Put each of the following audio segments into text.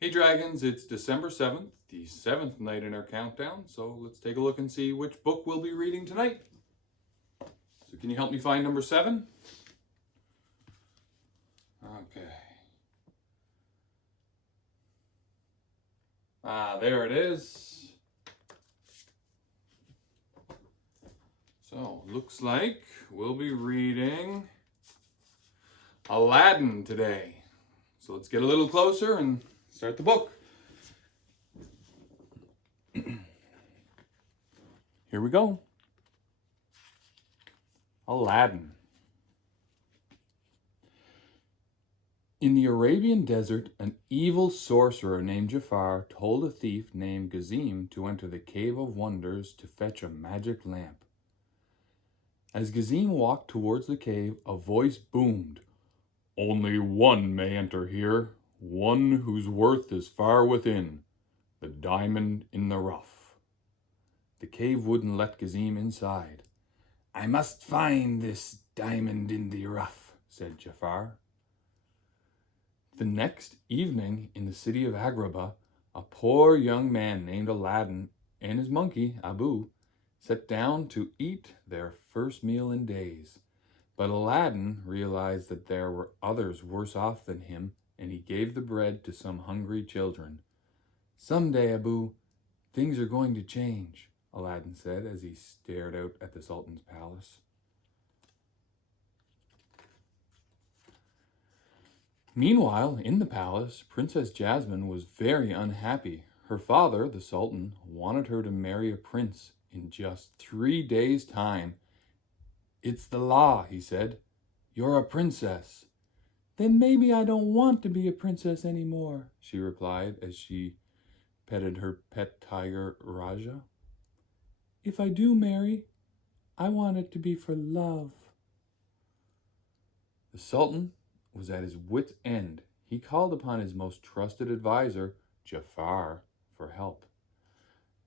Hey Dragons, it's December 7th, the 7th night in our countdown, so let's take a look and see which book we'll be reading tonight. So can you help me find number 7? Okay. There it is. So, looks like we'll be reading Aladdin today. So let's get a little closer and start the book. Here we go. Aladdin. In the Arabian desert, an evil sorcerer named Jafar told a thief named Gazim to enter the Cave of Wonders to fetch a magic lamp. As Gazim walked towards the cave, a voice boomed, "Only one may enter here, one whose worth is far within, the diamond in the rough." The cave wouldn't let Gazim inside. "I must find this diamond in the rough," said Jafar. The next evening, in the city of Agrabah, a poor young man named Aladdin and his monkey, Abu, sat down to eat their first meal in days. But Aladdin realized that there were others worse off than him, and he gave the bread to some hungry children. "Someday, Abu, things are going to change," Aladdin said as he stared out at the Sultan's palace. Meanwhile, in the palace, Princess Jasmine was very unhappy. Her father, the Sultan, wanted her to marry a prince in just 3 days' time. "It's the law," he said. "You're a princess." "Then maybe I don't want to be a princess anymore," she replied as she petted her pet tiger, Raja. "If I do marry, I want it to be for love." The Sultan was at his wit's end. He called upon his most trusted advisor, Jafar, for help.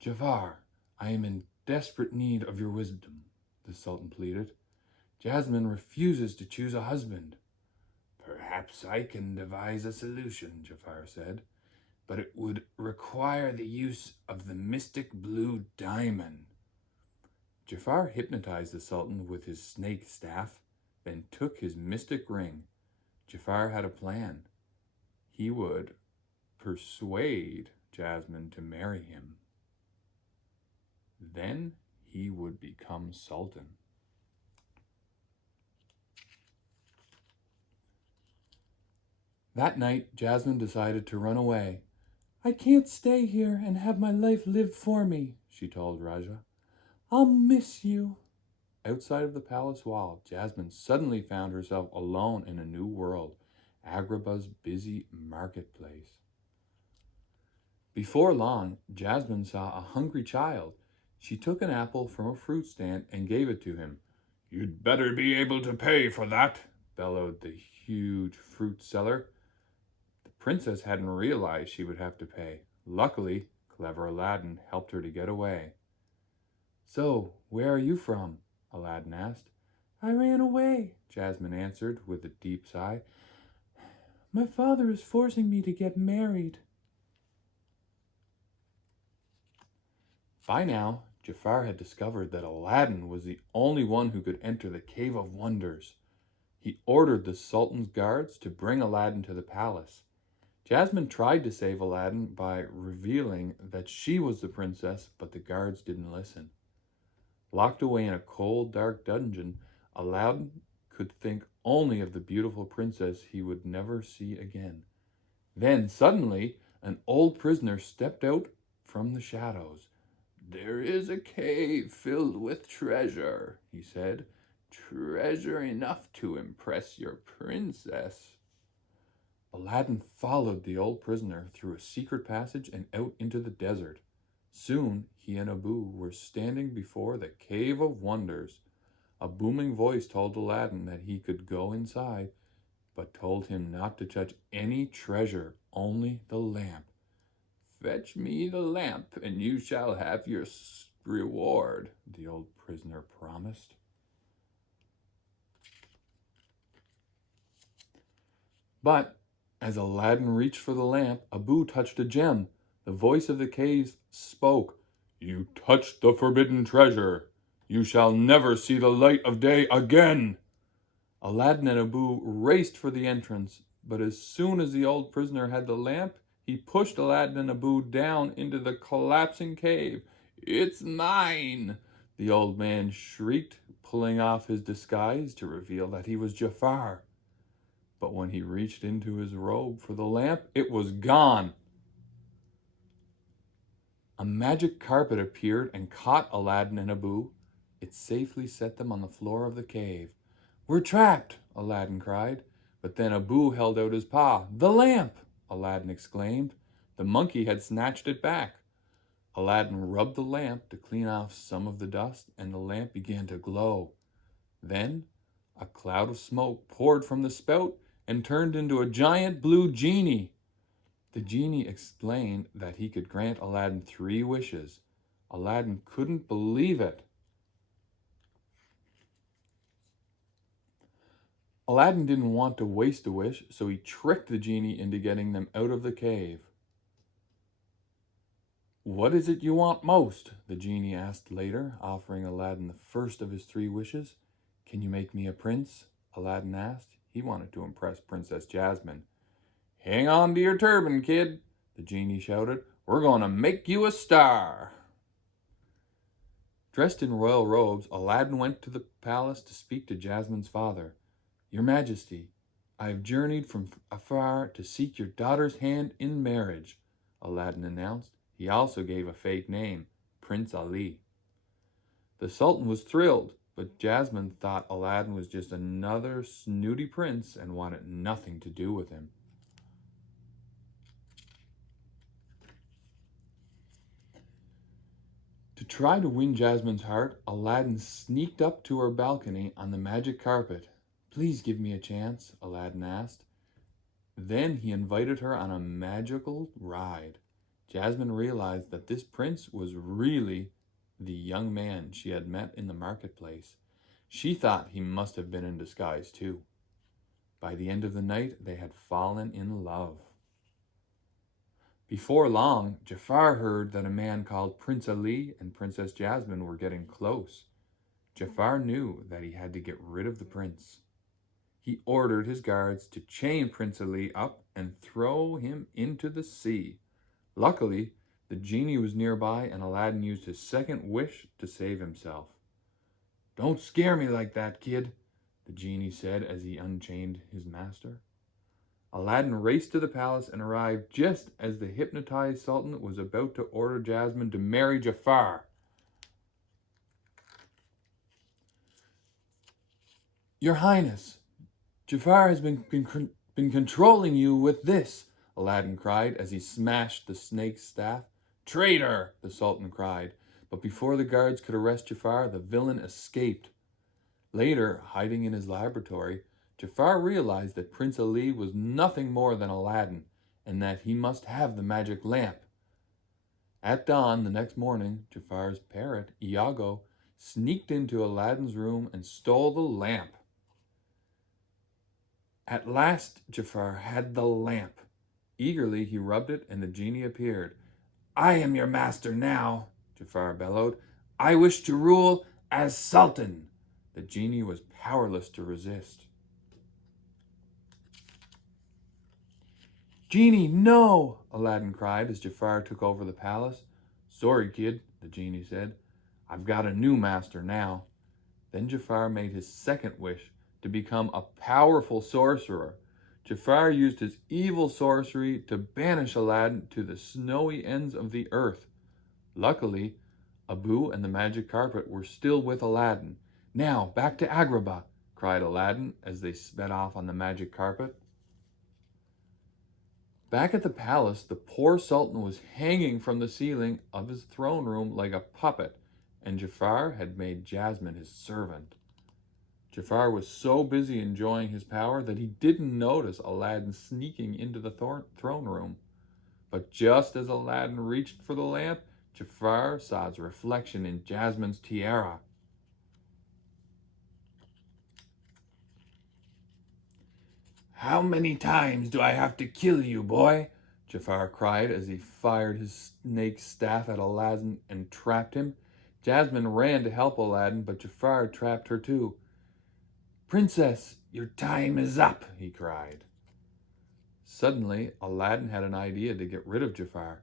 "Jafar, I am in desperate need of your wisdom," the Sultan pleaded. "Jasmine refuses to choose a husband." "Perhaps I can devise a solution," Jafar said, "but it would require the use of the mystic blue diamond." Jafar hypnotized the Sultan with his snake staff, then took his mystic ring. Jafar had a plan. He would persuade Jasmine to marry him. Then he would become Sultan. That night, Jasmine decided to run away. "I can't stay here and have my life lived for me," she told Raja. "I'll miss you." Outside of the palace wall, Jasmine suddenly found herself alone in a new world, Agrabah's busy marketplace. Before long, Jasmine saw a hungry child. She took an apple from a fruit stand and gave it to him. "You'd better be able to pay for that," bellowed the huge fruit seller. The princess hadn't realized she would have to pay. Luckily, clever Aladdin helped her to get away. "So, where are you from?" Aladdin asked. "I ran away," Jasmine answered with a deep sigh. "My father is forcing me to get married." By now, Jafar had discovered that Aladdin was the only one who could enter the Cave of Wonders. He ordered the Sultan's guards to bring Aladdin to the palace. Jasmine tried to save Aladdin by revealing that she was the princess, but the guards didn't listen. Locked away in a cold, dark dungeon, Aladdin could think only of the beautiful princess he would never see again. Then, suddenly, an old prisoner stepped out from the shadows. "There is a cave filled with treasure," he said. "Treasure enough to impress your princess." Aladdin followed the old prisoner through a secret passage and out into the desert. Soon he and Abu were standing before the Cave of Wonders. A booming voice told Aladdin that he could go inside, but told him not to touch any treasure, only the lamp. "Fetch me the lamp, and you shall have your reward," the old prisoner promised. But As Aladdin reached for the lamp, Abu touched a gem. The voice of the cave spoke, "You touched the forbidden treasure. You shall never see the light of day again." Aladdin and Abu raced for the entrance, but as soon as the old prisoner had the lamp, he pushed Aladdin and Abu down into the collapsing cave. "It's mine!" the old man shrieked, pulling off his disguise to reveal that he was Jafar. But when he reached into his robe for the lamp, it was gone. A magic carpet appeared and caught Aladdin and Abu. It safely set them on the floor of the cave. "We're trapped!" Aladdin cried. But then Abu held out his paw. "The lamp!" Aladdin exclaimed. The monkey had snatched it back. Aladdin rubbed the lamp to clean off some of the dust, and the lamp began to glow. Then a cloud of smoke poured from the spout and turned into a giant blue genie. The genie explained that he could grant Aladdin 3 wishes. Aladdin couldn't believe it. Aladdin didn't want to waste a wish, so he tricked the genie into getting them out of the cave. "What is it you want most?" the genie asked later, offering Aladdin the first of his 3 wishes. "Can you make me a prince?" Aladdin asked. He wanted to impress Princess Jasmine. "Hang on to your turban, kid," the genie shouted. "We're going to make you a star." Dressed in royal robes, Aladdin went to the palace to speak to Jasmine's father. "Your Majesty, I have journeyed from afar to seek your daughter's hand in marriage," Aladdin announced. He also gave a fake name, Prince Ali. The Sultan was thrilled, but Jasmine thought Aladdin was just another snooty prince and wanted nothing to do with him. To try to win Jasmine's heart, Aladdin sneaked up to her balcony on the magic carpet. "Please give me a chance," Aladdin asked. Then he invited her on a magical ride. Jasmine realized that this prince was really the young man she had met in the marketplace. She thought he must have been in disguise too. By the end of the night, they had fallen in love. Before long, Jafar heard that a man called Prince Ali and Princess Jasmine were getting close. Jafar knew that he had to get rid of the prince. He ordered his guards to chain Prince Ali up and throw him into the sea. Luckily, the genie was nearby and Aladdin used his second wish to save himself. "Don't scare me like that, kid," the genie said as he unchained his master. Aladdin raced to the palace and arrived just as the hypnotized sultan was about to order Jasmine to marry Jafar. "Your Highness, Jafar has been controlling you with this," Aladdin cried as he smashed the snake's staff. "Traitor!" the Sultan cried. But before the guards could arrest Jafar, the villain escaped. Later, hiding in his laboratory, Jafar realized that Prince Ali was nothing more than Aladdin, and that he must have the magic lamp. At dawn the next morning, Jafar's parrot, Iago, sneaked into Aladdin's room and stole the lamp. At last Jafar had the lamp. Eagerly he rubbed it and the genie appeared. "I am your master now," Jafar bellowed. "I wish to rule as Sultan." The genie was powerless to resist. "Genie, no!" Aladdin cried as Jafar took over the palace. "Sorry, kid," the genie said. "I've got a new master now." Then Jafar made his second wish, to become a powerful sorcerer. Jafar used his evil sorcery to banish Aladdin to the snowy ends of the earth. Luckily, Abu and the magic carpet were still with Aladdin. "Now, back to Agrabah," cried Aladdin as they sped off on the magic carpet. Back at the palace, the poor Sultan was hanging from the ceiling of his throne room like a puppet, and Jafar had made Jasmine his servant. Jafar was so busy enjoying his power that he didn't notice Aladdin sneaking into the throne room. But just as Aladdin reached for the lamp, Jafar saw its reflection in Jasmine's tiara. How many times do I have to kill you, boy? Jafar cried as he fired his snake staff at Aladdin and trapped him. Jasmine ran to help Aladdin, but Jafar trapped her too. Princess, your time is up, he cried. Suddenly, Aladdin had an idea to get rid of Jafar.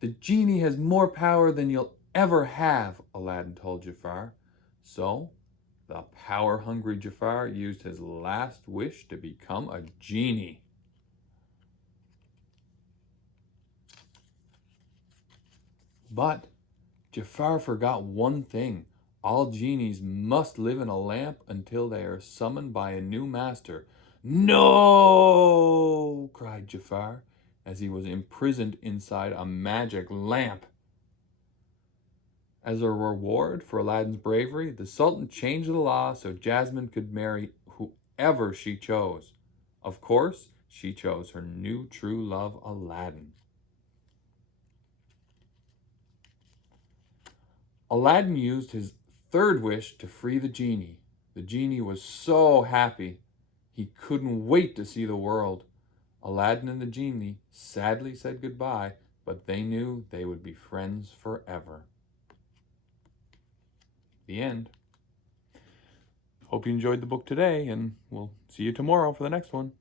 The genie has more power than you'll ever have, Aladdin told Jafar. So, the power-hungry Jafar used his last wish to become a genie. But Jafar forgot one thing. All genies must live in a lamp until they are summoned by a new master. No! Cried Jafar as he was imprisoned inside a magic lamp. As a reward for Aladdin's bravery, the Sultan changed the law so Jasmine could marry whoever she chose. Of course, she chose her new true love, Aladdin. Aladdin used his third wish to free the genie. The genie was so happy, he couldn't wait to see the world. Aladdin and the genie sadly said goodbye, but they knew they would be friends forever. The end. Hope you enjoyed the book today, and we'll see you tomorrow for the next one.